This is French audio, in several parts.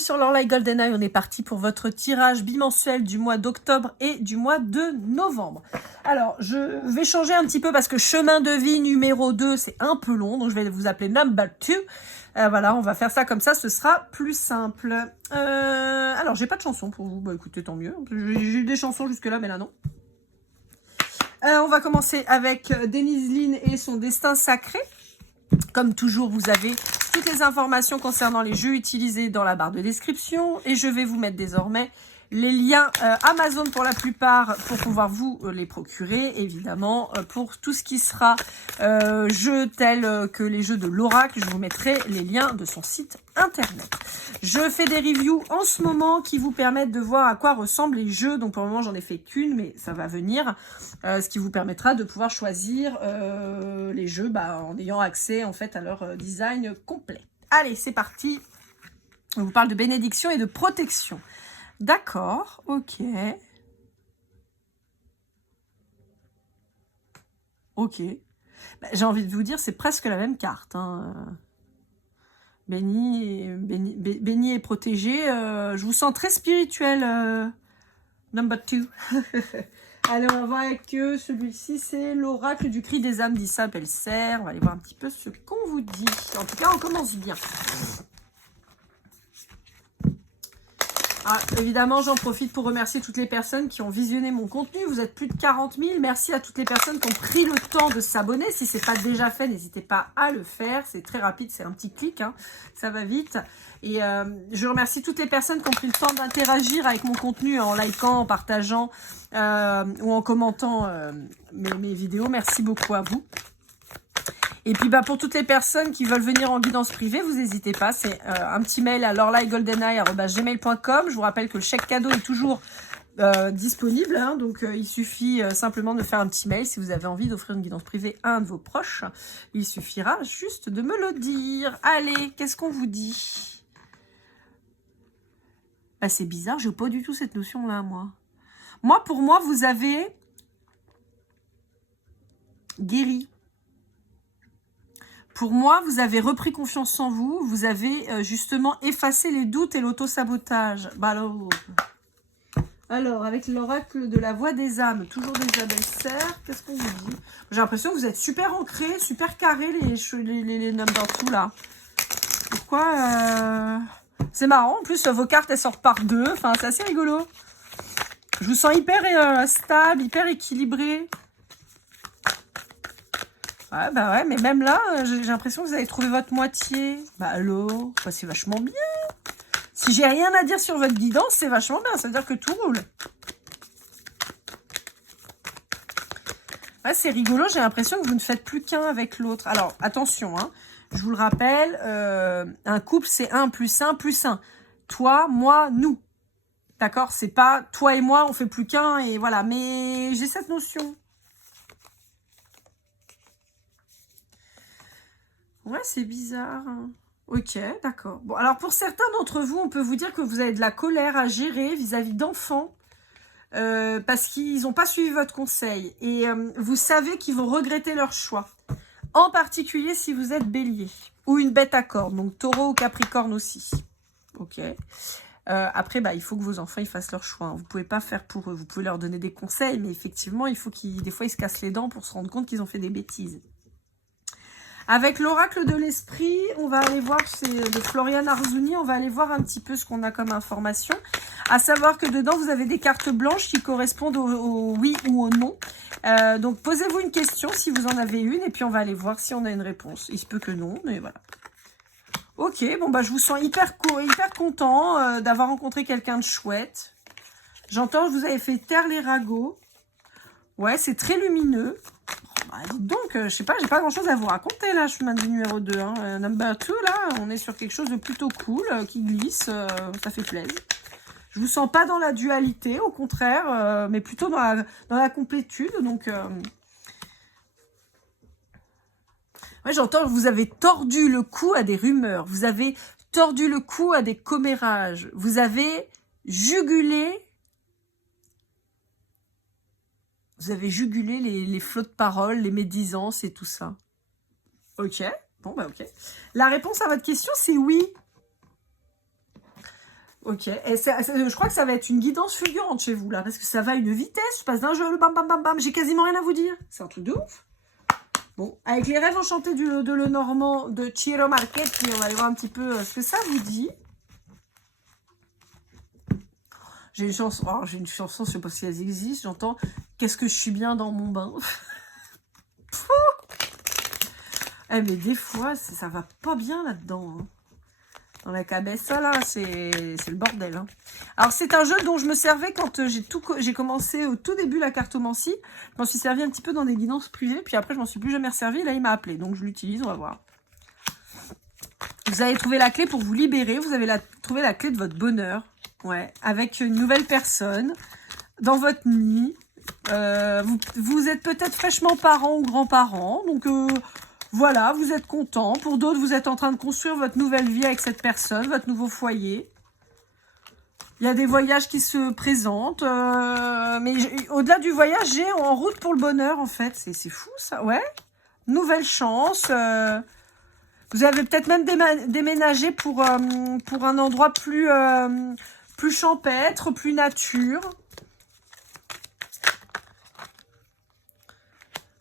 sur l'Orlaï GoldenEye. On est parti pour votre tirage bimensuel du mois d'octobre et du mois de novembre. Alors, je vais changer un petit peu parce que chemin de vie numéro 2, c'est un peu long. Donc, je vais vous appeler number 2. Voilà, on va faire ça comme ça, ce sera plus simple. Alors, j'ai pas de chanson pour vous. Bah, écoutez, tant mieux. J'ai eu des chansons jusque-là, mais là, non. On va commencer avec Denise Lynn et son destin sacré. Comme toujours, vous avez toutes les informations concernant les jeux utilisés dans la barre de description. Et je vais vous mettre désormais les liens Amazon pour la plupart pour pouvoir vous les procurer. Évidemment, pour tout ce qui sera jeux tels que les jeux de l'Oracle, je vous mettrai les liens de son site internet. Je fais des reviews en ce moment qui vous permettent de voir à quoi ressemblent les jeux. Donc pour le moment, j'en ai fait qu'une, mais ça va venir. Ce qui vous permettra de pouvoir choisir les jeux en ayant accès en fait à leur design complet. Allez, c'est parti. On vous parle de bénédiction et de protection. D'accord, ok. Ok. J'ai envie de vous dire, c'est presque la même carte. Hein. Béni et protégé. Je vous sens très spirituel, number 2. Allez, on va voir avec celui-ci, c'est l'oracle du cri des âmes d'Issa Belser. On va aller voir un petit peu ce qu'on vous dit. En tout cas, on commence bien. Ah, évidemment, j'en profite pour remercier toutes les personnes qui ont visionné mon contenu. Vous êtes plus de 40 000. Merci à toutes les personnes qui ont pris le temps de s'abonner. Si ce n'est pas déjà fait, n'hésitez pas à le faire. C'est très rapide, c'est un petit clic. Hein. Ça va vite. Et je remercie toutes les personnes qui ont pris le temps d'interagir avec mon contenu en likant, en partageant ou en commentant mes vidéos. Merci beaucoup à vous. Et puis pour toutes les personnes qui veulent venir en guidance privée, vous n'hésitez pas, c'est un petit mail à lorlaigoldeneye@gmail.com. Je vous rappelle que le chèque cadeau est toujours disponible, hein, donc il suffit simplement de faire un petit mail si vous avez envie d'offrir une guidance privée à un de vos proches. Il suffira juste de me le dire. Allez, qu'est-ce qu'on vous dit? C'est bizarre, je n'ai pas du tout cette notion-là, moi. Pour moi, vous avez guéri. Pour moi, vous avez repris confiance en vous. Vous avez justement effacé les doutes et l'auto-sabotage. Alors, avec l'oracle de la voix des âmes, toujours des Belser, qu'est-ce qu'on vous dit? J'ai l'impression que vous êtes super ancrés, super carrés, les number 2, là. Pourquoi C'est marrant. En plus, vos cartes, elles sortent par deux. Enfin, c'est assez rigolo. Je vous sens hyper stable, hyper équilibré. Ouais, mais même là, j'ai l'impression que vous avez trouvé votre moitié. Allô, c'est vachement bien. Si j'ai rien à dire sur votre guidance, c'est vachement bien. Ça veut dire que tout roule. Ouais, c'est rigolo. J'ai l'impression que vous ne faites plus qu'un avec l'autre. Alors, attention, hein. Je vous le rappelle, un couple, c'est 1 + 1 + 1. Toi, moi, nous. D'accord? C'est pas toi et moi, on fait plus qu'un et voilà. Mais j'ai cette notion. Ouais, c'est bizarre. Ok, d'accord. Bon, alors pour certains d'entre vous, on peut vous dire que vous avez de la colère à gérer vis-à-vis d'enfants parce qu'ils n'ont pas suivi votre conseil. Et vous savez qu'ils vont regretter leur choix. En particulier si vous êtes bélier ou une bête à cornes, donc taureau ou capricorne aussi. Ok. Après, il faut que vos enfants ils fassent leur choix. Hein. Vous ne pouvez pas faire pour eux. Vous pouvez leur donner des conseils, mais effectivement, il faut des fois, ils se cassent les dents pour se rendre compte qu'ils ont fait des bêtises. Avec l'oracle de l'esprit, on va aller voir, c'est de Florian Arzouni, on va aller voir un petit peu ce qu'on a comme information. À savoir que dedans, vous avez des cartes blanches qui correspondent au oui ou au non. Donc, posez-vous une question si vous en avez une, et puis on va aller voir si on a une réponse. Il se peut que non, mais voilà. Ok, je vous sens hyper content d'avoir rencontré quelqu'un de chouette. J'entends que vous avez fait taire les ragots. Ouais, c'est très lumineux. Dites donc, je sais pas, j'ai pas grand chose à vous raconter là, chemin du numéro 2. Hein. Number 2, là, on est sur quelque chose de plutôt cool, qui glisse, ça fait plaisir. Je vous sens pas dans la dualité, au contraire, mais plutôt dans la complétude. Donc, ouais, j'entends que vous avez tordu le cou à des rumeurs, vous avez tordu le cou à des commérages, vous avez jugulé. Vous avez jugulé les flots de paroles, les médisances et tout ça. Ok, ok. La réponse à votre question, c'est oui. Ok. Et je crois que ça va être une guidance fulgurante chez vous, là, parce que ça va à une vitesse. Je passe d'un jeu, bam, bam, bam, bam. J'ai quasiment rien à vous dire. C'est un truc de ouf. Bon, avec les rêves enchantés de Lenormand, de Ciro Marchetti, on va aller voir un petit peu ce que ça vous dit. J'ai une chanson, je sais pas si elles existent, j'entends « Qu'est-ce que je suis bien dans mon bain ?» Eh, mais des fois, ça va pas bien là-dedans. Hein. Dans la cabessa, là, c'est le bordel. Hein. Alors, c'est un jeu dont je me servais quand j'ai commencé au tout début la cartomancie. Je m'en suis servi un petit peu dans des guidances privées, puis après, je m'en suis plus jamais resservi. Là, il m'a appelé, donc je l'utilise, on va voir. Vous avez trouvé la clé pour vous libérer. Vous avez trouvé la clé de votre bonheur. Ouais, avec une nouvelle personne dans votre nid. Vous êtes peut-être fraîchement parents ou grands-parents. Donc, voilà, vous êtes content. Pour d'autres, vous êtes en train de construire votre nouvelle vie avec cette personne, votre nouveau foyer. Il y a des voyages qui se présentent. Mais au-delà du voyage, j'ai en route pour le bonheur, en fait. C'est fou, ça. Ouais. Nouvelle chance. Vous avez peut-être même déménagé pour un endroit plus champêtre, plus nature.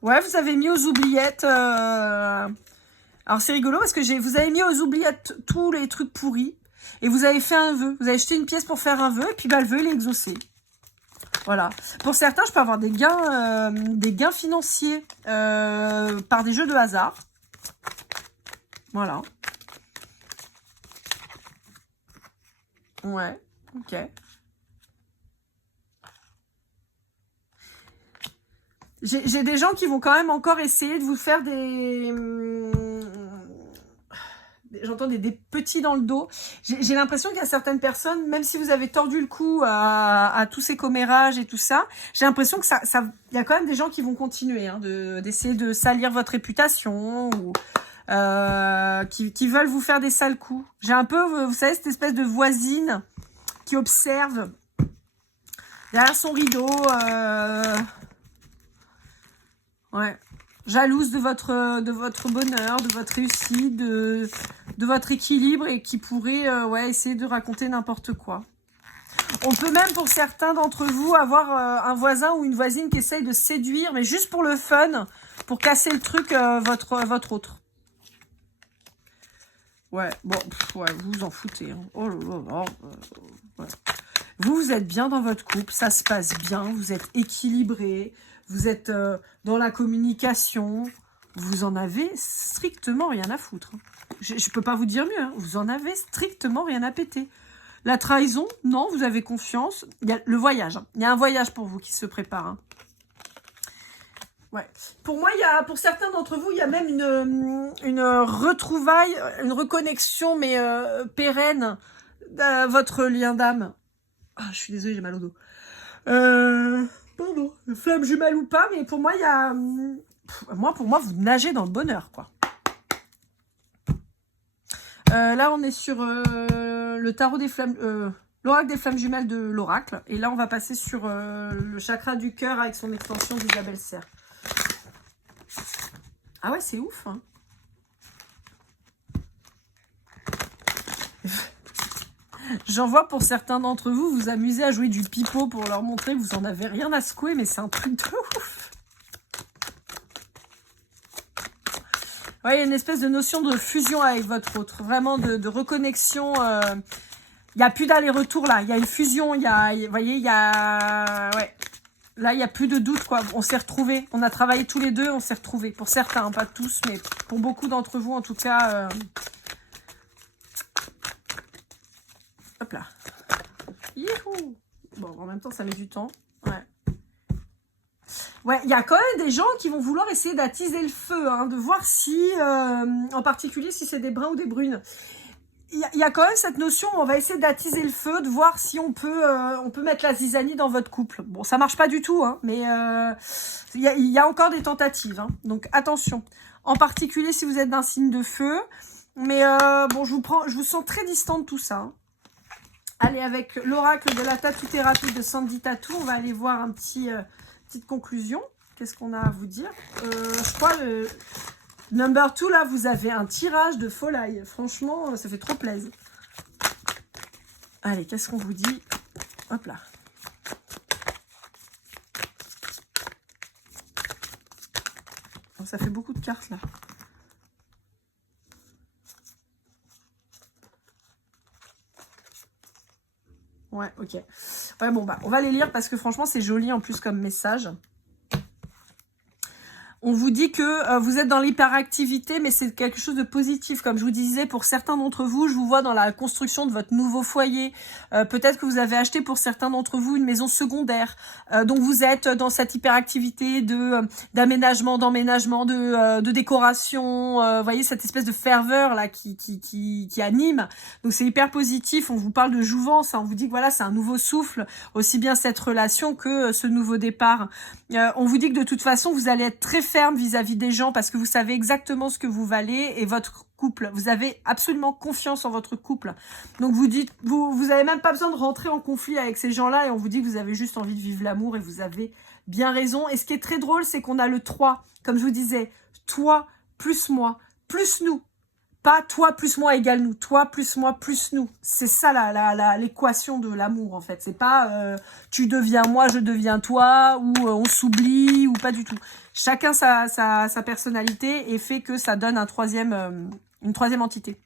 Ouais, vous avez mis aux oubliettes... Alors, c'est rigolo parce que vous avez mis aux oubliettes tous les trucs pourris. Et vous avez fait un vœu. Vous avez jeté une pièce pour faire un vœu. Et puis, le vœu, il est exaucé. Voilà. Pour certains, je peux avoir des gains financiers par des jeux de hasard. Voilà. Ouais. Ok. J'ai des gens qui vont quand même encore essayer de vous faire j'entends des petits dans le dos. J'ai l'impression qu'il y a certaines personnes, même si vous avez tordu le cou à tous ces commérages et tout ça, j'ai l'impression que il y a quand même des gens qui vont continuer hein, d'essayer de salir votre réputation ou qui veulent vous faire des sales coups. J'ai un peu, vous savez, cette espèce de voisine qui observe derrière son rideau. Ouais. Jalouse de votre bonheur, de votre réussite, de votre équilibre et qui pourrait essayer de raconter n'importe quoi. On peut même, pour certains d'entre vous, avoir un voisin ou une voisine qui essaye de séduire, mais juste pour le fun, pour casser le truc, votre autre. Ouais, bon, ouais, vous vous en foutez. Hein. Oh là là, ouais. Vous êtes bien dans votre couple, ça se passe bien, vous êtes équilibré, vous êtes dans la communication, vous en avez strictement rien à foutre. Je peux pas vous dire mieux, hein. Vous en avez strictement rien à péter. La trahison, non, vous avez confiance. Il y a le voyage, hein. Il y a un voyage pour vous qui se prépare. Hein. Ouais. Pour moi, pour certains d'entre vous, il y a même une retrouvaille, une reconnexion, mais pérenne, à votre lien d'âme. Ah, je suis désolée, j'ai mal au dos. Pardon, flamme jumelle ou pas, mais pour moi, il y a... pour moi, vous nagez dans le bonheur, quoi. Là, on est sur le tarot des flammes... l'oracle des flammes jumelles de l'oracle. Et là, on va passer sur le chakra du cœur avec son extension d'Isabelle Serre. Ah ouais, c'est ouf, hein. J'en vois pour certains d'entre vous, vous amusez à jouer du pipeau pour leur montrer que vous en avez rien à secouer, mais c'est un truc de ouf. Ouais, il y a une espèce de notion de fusion avec votre autre, vraiment de reconnexion. Il n'y a plus d'aller-retour là, il y a une fusion, vous voyez, il y a... Ouais. Là, il n'y a plus de doute, quoi. On s'est retrouvés. On a travaillé tous les deux, on s'est retrouvés. Pour certains, hein, pas tous, mais pour beaucoup d'entre vous, en tout cas. Hop là. Youhou. Bon, en même temps, ça met du temps. Ouais. Ouais, il y a quand même des gens qui vont vouloir essayer d'attiser le feu, hein, de voir si, en particulier, si c'est des bruns ou des brunes. Il y a quand même cette notion, on va essayer d'attiser le feu, de voir si on peut mettre la zizanie dans votre couple. Bon, ça marche pas du tout, hein, mais il y a encore des tentatives. Hein, donc attention, en particulier si vous êtes d'un signe de feu. Mais bon, je vous sens très distant de tout ça. Hein. Allez, avec l'oracle de la tatou-thérapie de Sandy Tattoo, on va aller voir un petite conclusion. Qu'est-ce qu'on a à vous dire? Je crois Number 2, là, vous avez un tirage de folie. Franchement, ça fait trop plaisir. Allez, qu'est-ce qu'on vous dit? Hop là. Oh, ça fait beaucoup de cartes, là. Ouais, ok. Ouais, bon, bah, on va les lire parce que franchement, c'est joli en plus comme message. On vous dit que vous êtes dans l'hyperactivité, mais c'est quelque chose de positif. Comme je vous disais, pour certains d'entre vous, je vous vois dans la construction de votre nouveau foyer. Peut-être que vous avez acheté pour certains d'entre vous une maison secondaire. Donc vous êtes dans cette hyperactivité d'aménagement, d'emménagement, de décoration. Vous voyez cette espèce de ferveur là qui anime. Donc c'est hyper positif. On vous parle de jouvence. Hein. On vous dit que voilà, c'est un nouveau souffle, aussi bien cette relation que ce nouveau départ. On vous dit que de toute façon, vous allez être très ferme vis-à-vis des gens parce que vous savez exactement ce que vous valez et votre couple. Vous avez absolument confiance en votre couple. Donc vous dites, vous avez même pas besoin de rentrer en conflit avec ces gens-là et on vous dit que vous avez juste envie de vivre l'amour et vous avez bien raison. Et ce qui est très drôle, c'est qu'on a le 3. Comme je vous disais, toi plus moi, plus nous. Pas toi plus moi égale nous, toi plus moi plus nous. C'est ça l'équation de l'amour en fait. C'est pas tu deviens moi, je deviens toi, ou on s'oublie, ou pas du tout. Chacun sa personnalité et fait que ça donne une troisième entité.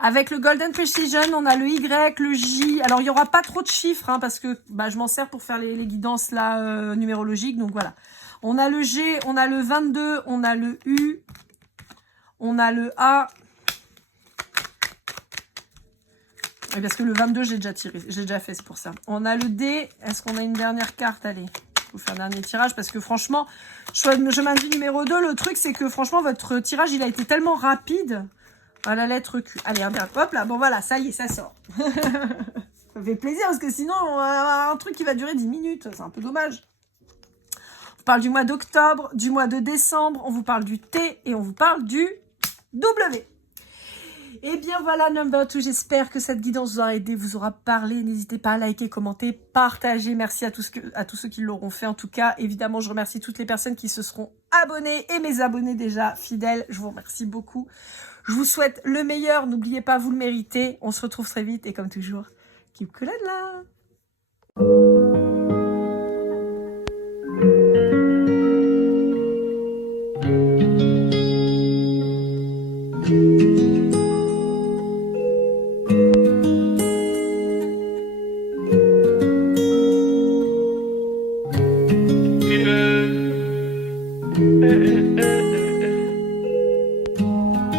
Avec le Golden Precision, on a le Y, le J. Alors il n'y aura pas trop de chiffres hein, parce que je m'en sers pour faire les guidances là numérologiques. Donc voilà. On a le G, on a le 22, on a le U. On a le A. Et parce que le 22, j'ai déjà tiré. J'ai déjà fait, c'est pour ça. On a le D. Est-ce qu'on a une dernière carte? Allez, je vais vous faire un dernier tirage. Parce que franchement, chemin de vie numéro 2, le truc, c'est que franchement, votre tirage, il a été tellement rapide. À la lettre Q. Allez, regarde. Hop là. Bon, voilà, ça y est, ça sort. Ça fait plaisir parce que sinon, on va avoir un truc qui va durer 10 minutes. C'est un peu dommage. On vous parle du mois d'octobre, du mois de décembre. On vous parle du T et on vous parle du W. Et bien voilà, number 2, j'espère que cette guidance vous aura aidé, vous aura parlé. N'hésitez pas à liker, commenter, partager. Merci à tous ceux qui l'auront fait. En tout cas, évidemment, je remercie toutes les personnes qui se seront abonnées et mes abonnés déjà fidèles. Je vous remercie beaucoup. Je vous souhaite le meilleur. N'oubliez pas, vous le méritez. On se retrouve très vite et comme toujours, keep cool là.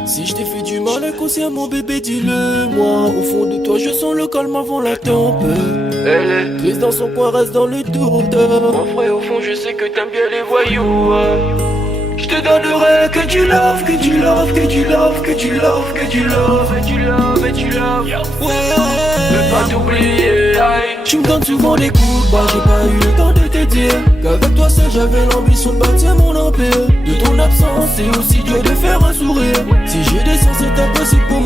Si je t'ai fait du mal inconsciemment bébé dis-le moi. Au fond de toi je sens le calme avant la tempête. Elle est triste dans son coin, reste dans le doute. Mon frère au fond je sais que t'aimes bien les voyous. Je te donnerai que du love, que du love, que du love, que du love, que du love, et du love, et du love. Ouais, ne pas t'oublier. Tu me donnes souvent des coups de barre, j'ai pas eu le temps de te dire qu'avec toi seul j'avais l'ambition de bâtir mon empire. De ton absence c'est aussi dur de faire un sourire. Si j'ai des sens c'est impossible pour